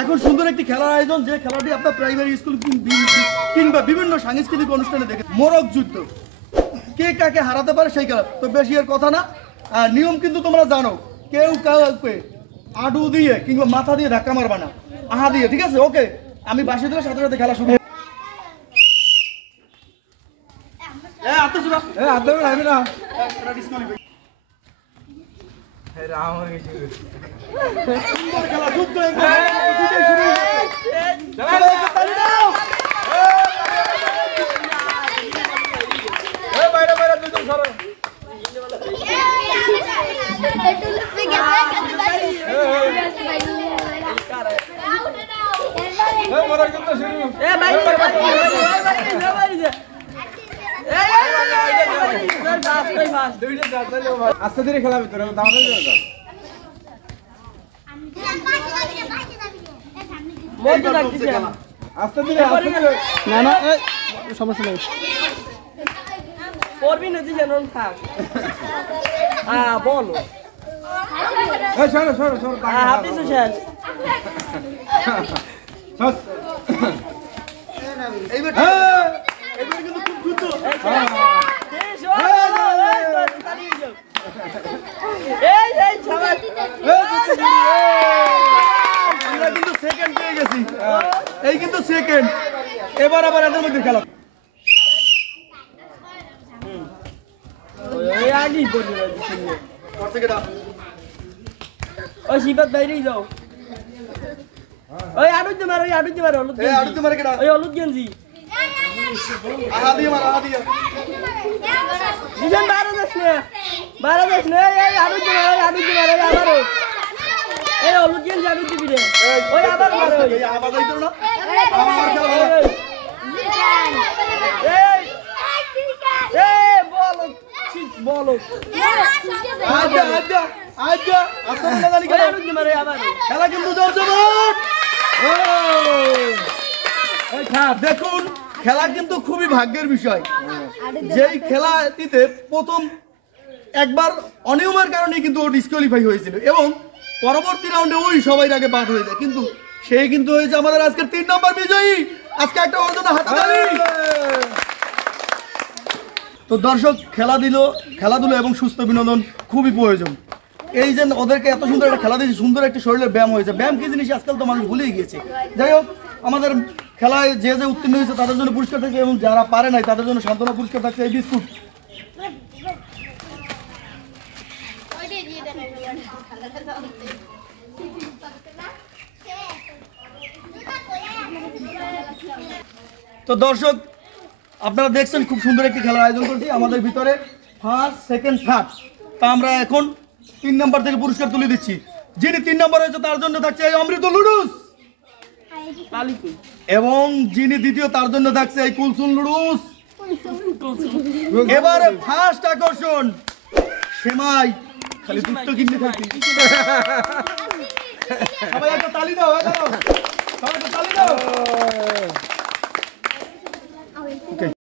এখন সুন্দর একটি খেলার আয়োজন, যে খেলাটি আপনার প্রাইমারি স্কুল কিংবা বিভিন্ন সাংস্কৃতিক অনুষ্ঠানে দেখে, মোরগ যুদ্ধ। কে কাকে হারাতে পারে সেই খেলা। তো বেশি এর কথা না, নিয়ম কিন্তু তোমরা জানো। কেউ কাউকে আডু দিয়ে কিংবা মাথা দিয়ে ধাক্কা মারবা না, আহা দিয়ে, ঠিক আছে? ওকে, আমি বাসি দিলে সাথে সাথে খেলা শুরু। আস্তে ধীরে খেলা ভিতরে আস্তে ধীরে না না সমস্যা নেই পড়বি না যে জানুন থাক বলো সরো সরো সরো হাতে শেষ এইবার কিন্তু খুব দ্রুত। আমরা কিন্তু সেকেন্ড পেয়ে গেছি, এই কিন্তু সেকেন্ড। এবার আবার এদের মধ্যে খেলা। ওই শিবাত বাইরেই যাও। ওই আড়ুতে মারো, ওই আড়ুতে মারো, হলুদ গেঞ্জি। আড়ুতে মারে কেডা? ওই হলুদ গেঞ্জি। আহা দিয়ে মার, আহা দিয়ে। দিবেন 12 দেশ নে। 12 দেশ নে। এই আড়ুতে মারো, ওই আড়ুতে মারো, ওই আবারও। এই হলুদ গেঞ্জি আড়ুতে দিবি রে। ওই আবার মারো। এই আওয়াজ আইতো না? আমার খেলা ভালো। এই বলো, ঠিক বলো। আচ্ছা আচ্ছা আচ্ছা, আপনারা জানি ওই আড়ুতে মারো, আবারও। খেলা কিন্তু জমজমাট। দেখুন, খেলা কিন্তু খুবই ভাগ্যের বিষয়। যেই খেলাটিতে প্রথম একবার অনিয়মের কারণে কিন্তু ও ডিসকোয়ালিফাই হয়েছিল এবং পরবর্তী রাউন্ডে ওই সবাই আগে বাদ হয়ে যায়, কিন্তু সে কিন্তু হয়েছে আমাদের আজকের 3 নম্বর বিজয়ী। আজকে একটা ওর জন্য হাততালি। তো দর্শক, খেলাধুলো এবং সুস্থ বিনোদন খুবই প্রয়োজন। এই যে ওদেরকে এত সুন্দর একটা খেলা দিয়েছে, সুন্দর একটা শরীরের ব্যায়াম হয়েছে। ব্যায়াম কি জিনিস আজকাল তো মানুষ ভুলেই গিয়েছে। যাই হোক, আমাদের খেলায় যে যে উত্তীর্ণ হয়েছে তাদের জন্য পুরস্কার থাকছে এবং যারা পারে নাই তাদের জন্য সান্ত্বনা পুরস্কার থাকছে এই বিস্কুট। তো দর্শক, আপনারা দেখছেন খুব সুন্দর একটি খেলার আয়োজন করছি আমাদের ভিতরে, ফার্স্ট, সেকেন্ড, থার্ড। তা আমরা এখন 3 নম্বর থেকে পুরস্কার তুলে দিচ্ছি। যিনি 3 নম্বর হয়েছে তার জন্য থাকছে এই অমৃত লুডুস, এবং যিনি দ্বিতীয় তার জন্য থাকছে এই কুলসুন লুডুস। এবারে ফার্স্ট আকর্ষণ সেমাই, খালি দুধ তো কিনতে থাকি। সবাই একটা তালি দাও, সবাই একটা তালি দাও।